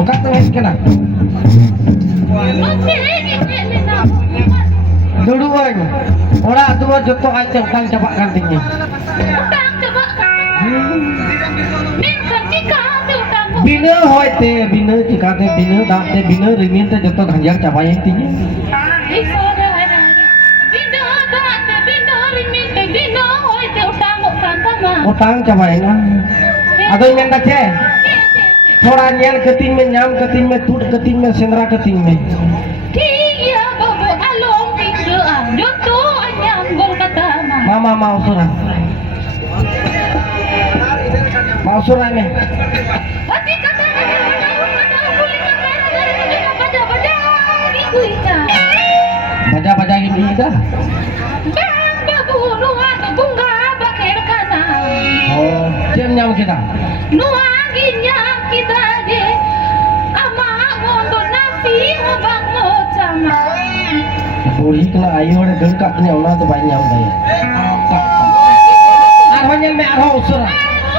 Buka tengah kena. Dulu aja. Orang tua joto aja utang coba kantingnya. Bina hoy te bina jika te bina dak te bina rimin te joto ganjar coba yang tinggi. Utang coba yang. Atau yang tak je. Thora nyal keting में nyam keting में टूट keting में सेंद्रा keting में Iya babu along tiga joto anyam gol kata mama mau surah nih hati kata baca ini dah babu nuan bunga bakir kana oh jam nyam kita nuan ginyam kita je ama ngondo nasi ngobang ngocama Buri kena ayo ada dengkak ni orang tu banyak dah. Arhonya me arho usur.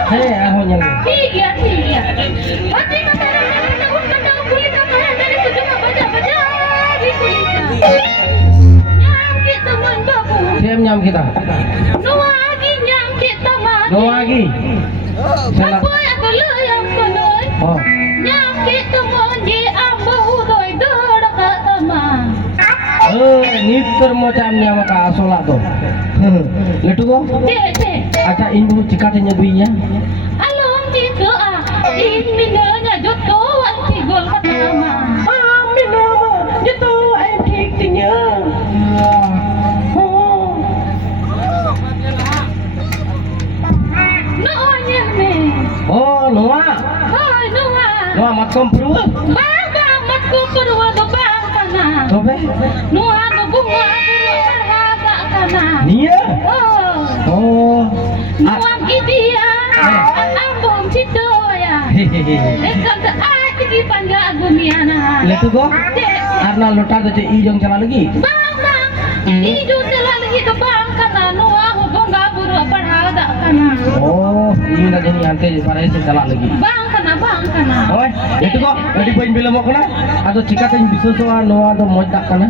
Hei arhonya. Iya. Hati kata kata kulit apa dari cuma baca di sini. Nyam kita man babu. Siam nyam kita. Nuagi nyam kita man. No lagi. Apa yang boleh yang boleh. Oh. Nyam kita man di ambo doi derak teman. Ni macam nyam ka asolak tu. Letu ko. Dek. Acha ibu jika tanya buinya. Along tiga ini nya joto anti gol pertama. Amin nama jatuh antik tinya. Noanya me. Oh Noah. Hai Noah. Noah matkom perlu. Bang matku perwa do bang kana. Tobe. Noah do bunga berharga kana. Nia. Oh. Noah gidia. Ambong cito ya. Hehehe. Kata ati panja gumiana. Letu ko. Karena lotar tu ijong jalan lagi. Bang. Ijo jalan lagi ke bang kana Noah bunga berharga kana. Oh, ini dah jadi ante para itu jalan lagi. Bang kana. Oi, itu kok dari poin bila mau kena atau jika tanya bisa soal Noah atau mau tak kena?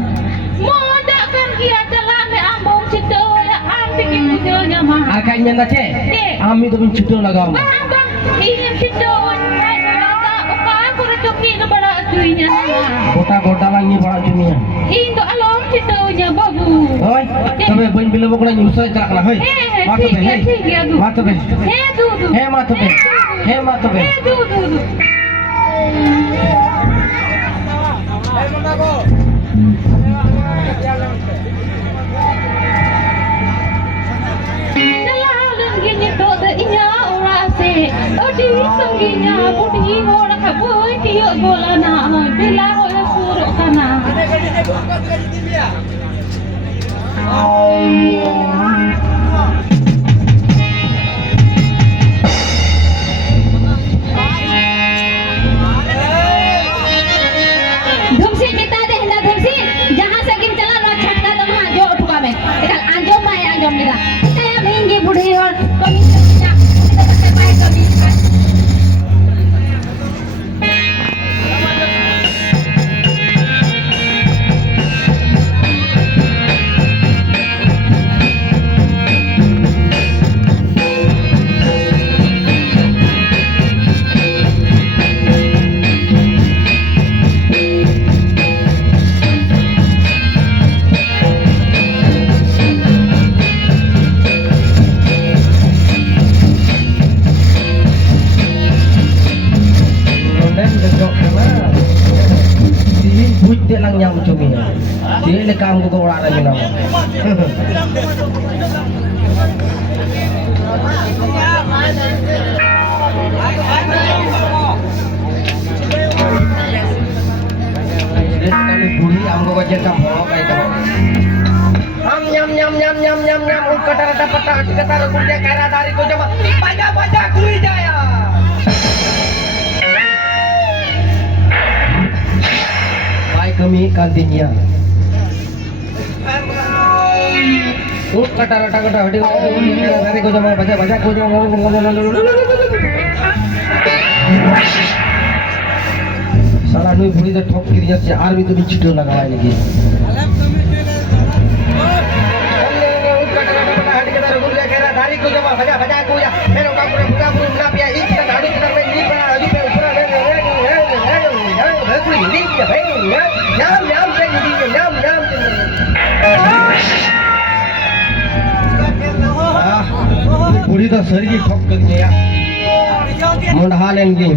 Moda kan kia jalan le ambong cito ya anti kimujonya mah. Akaknya nak cek? Ami tu pun cuci lagam. Bang, ini cito hai nolata uka aku rejoki no bala atuinya. Kota lagi para cumia. Indo alom citonya babu. Oi, tapi poin bila mau kena nyusah tak kena. Hei, matu be, hei, matu be, He dudu. hei matu be, hei matu be. He dudu. Jalan gini tuh inya orase. Odi sangginya budi ora kaboi tiyo golana bila hoya suruh kana. nyam cumi dia le kam ko ora ra mina kali buli amgo baca kam ho kai ka am nyam nyam nyam nyam nyam nyam ukatara dapata katara gurja kara dari ko jama baja baja kui jaya baik kami kantinya katara takata hadi dari ko jama baja baja ko jama salah nui buli dah top kirinya si army tu dicito lagawa lagi dari ko jama baja baja ko ya pero ka pura pura pura na pia ik ta hadi kita main ni para hadi pe upra nyam nyam nyam nyam buli dah sari ki top karinya ya मुंडा लेंगे